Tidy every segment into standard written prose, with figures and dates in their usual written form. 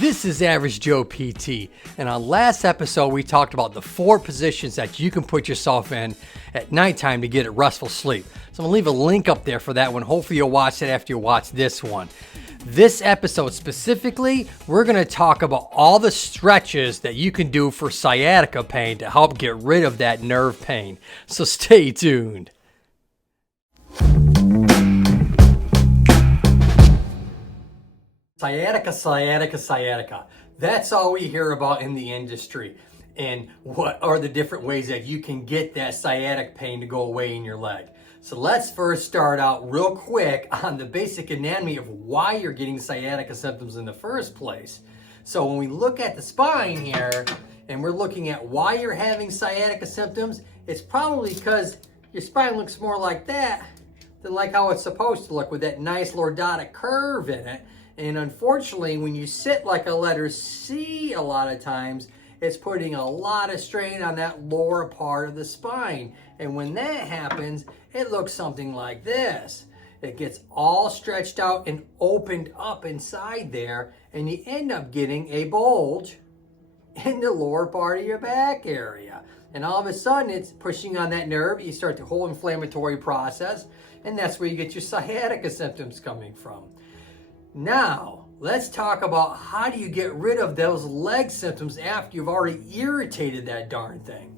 This is Average Joe PT, and on last episode we talked about the 4 positions that you can put yourself in at nighttime to get a restful sleep. So I'm going to leave a link up there for that one. Hopefully you'll watch it after you watch this one. This episode specifically, we're going to talk about all the stretches that you can do for sciatica pain to help get rid of that nerve pain. So stay tuned. Sciatica, sciatica, sciatica. That's all we hear about in the industry. And what are the different ways that you can get that sciatic pain to go away in your leg? So let's first start out real quick on the basic anatomy of why you're getting sciatica symptoms in the first place. So when we look at the spine here, and we're looking at why you're having sciatica symptoms, it's probably because your spine looks more like that than like how it's supposed to look, with that nice lordotic curve in it. And unfortunately, when you sit like a letter C a lot of times, it's putting a lot of strain on that lower part of the spine. And when that happens, it looks something like this. It gets all stretched out and opened up inside there, and you end up getting a bulge in the lower part of your back area. And all of a sudden, it's pushing on that nerve. You start the whole inflammatory process, and that's where you get your sciatica symptoms coming from. Now, let's talk about how do you get rid of those leg symptoms after you've already irritated that darn thing.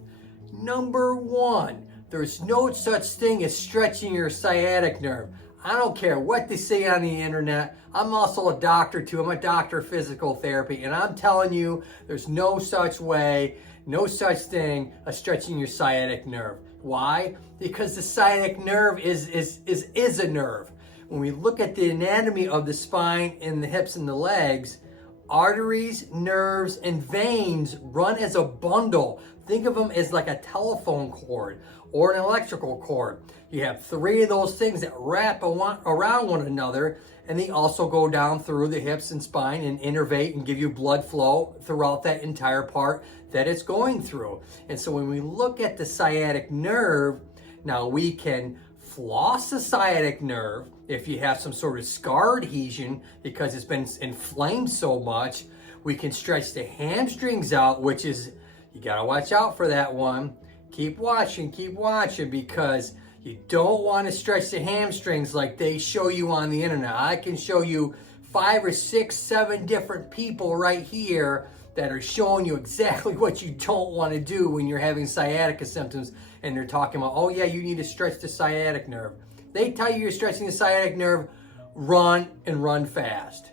Number 1, there's no such thing as stretching your sciatic nerve. I don't care what they say on the internet. I'm also a doctor too. I'm a doctor of physical therapy, and I'm telling you, there's no such way, no such thing as stretching your sciatic nerve. Why? Because the sciatic nerve is a nerve. When we look at the anatomy of the spine and the hips and the legs, arteries, nerves, and veins run as a bundle. Think of them as like a telephone cord or an electrical cord. You have 3 of those things that wrap around one another, and they also go down through the hips and spine and innervate and give you blood flow throughout that entire part that it's going through. And so when we look at the sciatic nerve, now we can floss the sciatic nerve if you have some sort of scar adhesion because it's been inflamed so much. We can stretch the hamstrings out, which is, you gotta watch out for that one. Keep watching, because you don't want to stretch the hamstrings like they show you on the internet. I can show you 5 or 6, 7 different people right here that are showing you exactly what you don't want to do when you're having sciatica symptoms, and they're talking about, oh yeah, you need to stretch the sciatic nerve. They tell you you're stretching the sciatic nerve, run and run fast.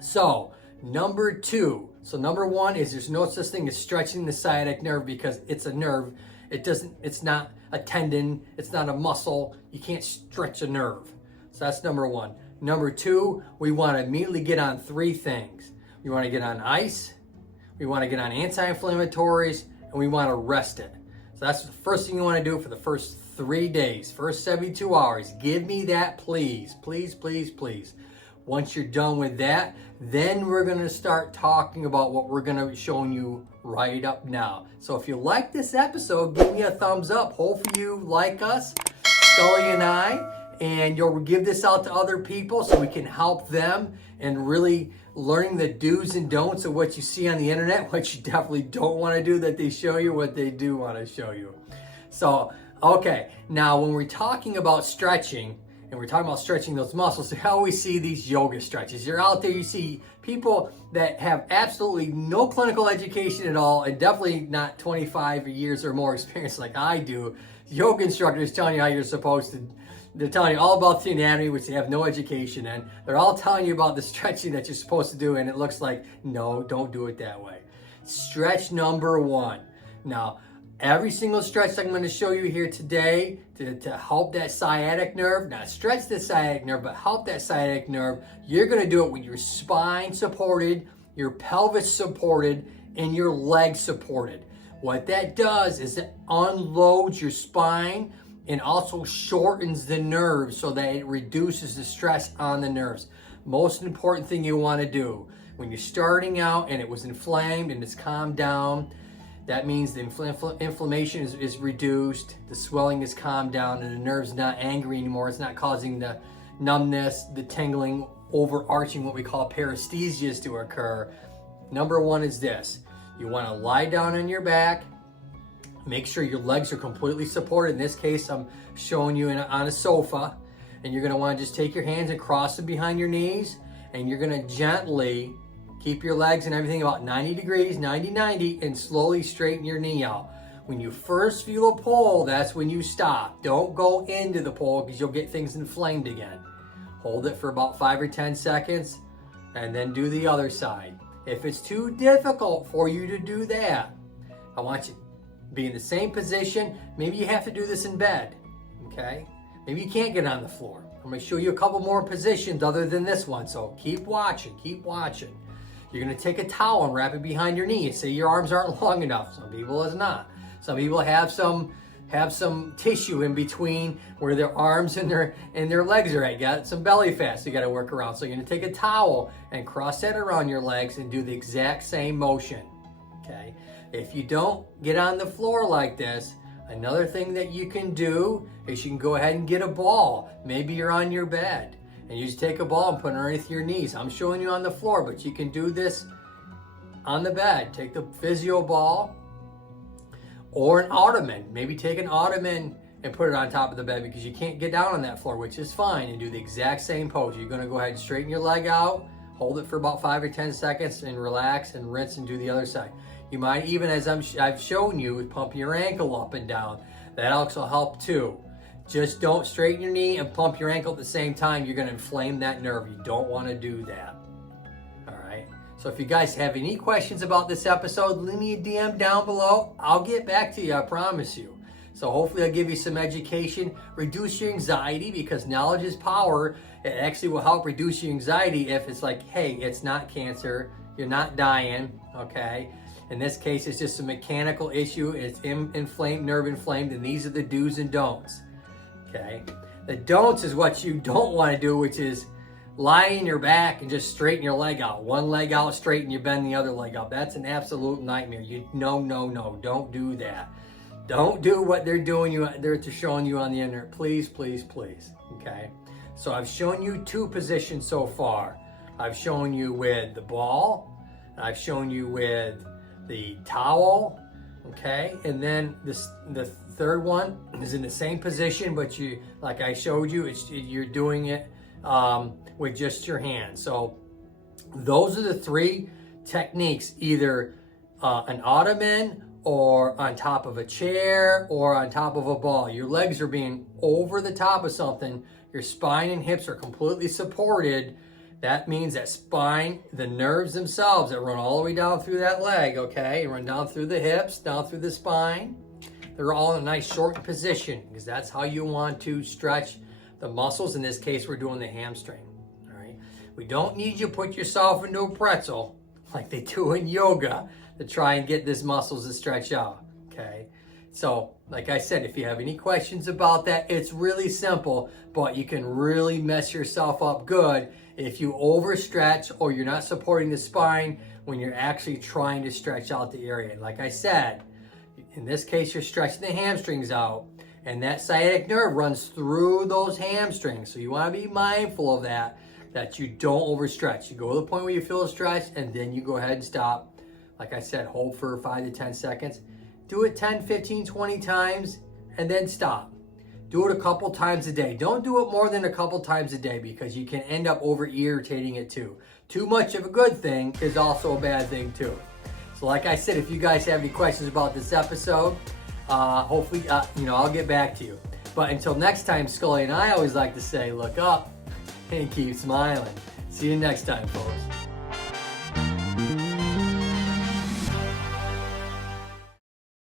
So number 2. So number 1 is there's no such thing as stretching the sciatic nerve because it's a nerve. It's not a tendon, it's not a muscle. You can't stretch a nerve. So that's number 1. Number 2, we want to immediately get on 3 things. We want to get on ice, we want to get on anti-inflammatories, and we want to rest it. So that's the first thing you want to do for the first 3 days, first 72 hours. Give me that, please, please, please, please. Once you're done with that, then we're going to start talking about what we're going to be showing you right up now. So if you like this episode, give me a thumbs up. Hopefully you like us, Scully and I, and you'll give this out to other people so we can help them and really learning the do's and don'ts of what you see on the internet, what you definitely don't want to do that they show you, what they do want to show you. So, okay, now when we're talking about stretching, and we're talking about stretching those muscles, so how we see these yoga stretches. You're out there, you see people that have absolutely no clinical education at all, and definitely not 25 years or more experience like I do. Yoga instructors telling you how you're supposed to. They're telling you all about the anatomy, which they have no education in. They're all telling you about the stretching that you're supposed to do, and it looks like, no, don't do it that way. Stretch number 1. Now, every single stretch I'm going to show you here today to help that sciatic nerve, not stretch the sciatic nerve, but help that sciatic nerve, you're going to do it with your spine supported, your pelvis supported, and your legs supported. What that does is it unloads your spine and also shortens the nerves so that it reduces the stress on the nerves. Most important thing you want to do when you're starting out and it was inflamed and it's calmed down, that means the inflammation is reduced, the swelling is calmed down, and the nerve's not angry anymore. It's not causing the numbness, the tingling, overarching what we call paresthesias to occur. Number one is this. You want to lie down on your back. Make sure your legs are completely supported. In this case, I'm showing you on a sofa. And you're going to want to just take your hands and cross them behind your knees. And you're going to gently keep your legs and everything about 90 degrees, 90, and slowly straighten your knee out. When you first feel a pull, that's when you stop. Don't go into the pull because you'll get things inflamed again. Hold it for about 5 or 10 seconds and then do the other side. If it's too difficult for you to do that, I want you to be in the same position. Maybe you have to do this in bed, okay? Maybe you can't get on the floor. I'm going to show you a couple more positions other than this one, so keep watching, keep watching. You're going to take a towel and wrap it behind your knee. Say your arms aren't long enough. Some people is not. Some people have some tissue in between where their arms and their legs are at. You got some belly fat, so you got to work around. So you're going to take a towel and cross that around your legs and do the exact same motion. Okay? If you don't get on the floor like this, another thing that you can do is you can go ahead and get a ball. Maybe you're on your bed and you just take a ball and put it underneath your knees. I'm showing you on the floor, but you can do this on the bed. Take the physio ball or an ottoman. Maybe take an ottoman and put it on top of the bed because you can't get down on that floor, which is fine, and do the exact same pose. You're going to go ahead and straighten your leg out, hold it for about 5 or 10 seconds, and relax and rinse and do the other side. You might even, as I've shown you, pump your ankle up and down. That also helps too. Just don't straighten your knee and pump your ankle at the same time. You're going to inflame that nerve. You don't want to do that. All right. So if you guys have any questions about this episode, leave me a DM down below. I'll get back to you, I promise you. So hopefully I'll give you some education, reduce your anxiety, because knowledge is power. It actually will help reduce your anxiety if it's like, hey, it's not cancer. You're not dying, okay? In this case, it's just a mechanical issue. It's inflamed, nerve inflamed, and these are the do's and don'ts. Okay? The don'ts is what you don't want to do, which is lie in your back and just straighten your leg out. One leg out straight and you bend the other leg up. That's an absolute nightmare. No, don't do that. Don't do what they're showing you on the internet. Please. Okay? So I've shown you 2 positions so far. I've shown you with the ball. I've shown you with the towel, okay, and then the third one is in the same position, but you, like I showed you, you're doing it with just your hands. So those are the 3 techniques: either an ottoman, or on top of a chair, or on top of a ball. Your legs are being over the top of something. Your spine and hips are completely supported. That means that spine, the nerves themselves that run all the way down through that leg, okay, run down through the hips, down through the spine, they're all in a nice short position, because that's how you want to stretch the muscles. In this case, we're doing the hamstring, all right? We don't need you to put yourself into a pretzel like they do in yoga to try and get these muscles to stretch out, okay? So, like I said, if you have any questions about that, it's really simple, but you can really mess yourself up good if you overstretch or you're not supporting the spine when you're actually trying to stretch out the area. Like I said, in this case, you're stretching the hamstrings out, and that sciatic nerve runs through those hamstrings. So you want to be mindful of that you don't overstretch. You go to the point where you feel a stretch, and then you go ahead and stop. Like I said, hold for 5 to 10 seconds. Do it 10, 15, 20 times, and then stop. Do it a couple times a day. Don't do it more than a couple times a day, because you can end up over-irritating it too. Too much of a good thing is also a bad thing too. So like I said, if you guys have any questions about this episode, hopefully, I'll get back to you. But until next time, Scully and I always like to say, look up and keep smiling. See you next time, folks.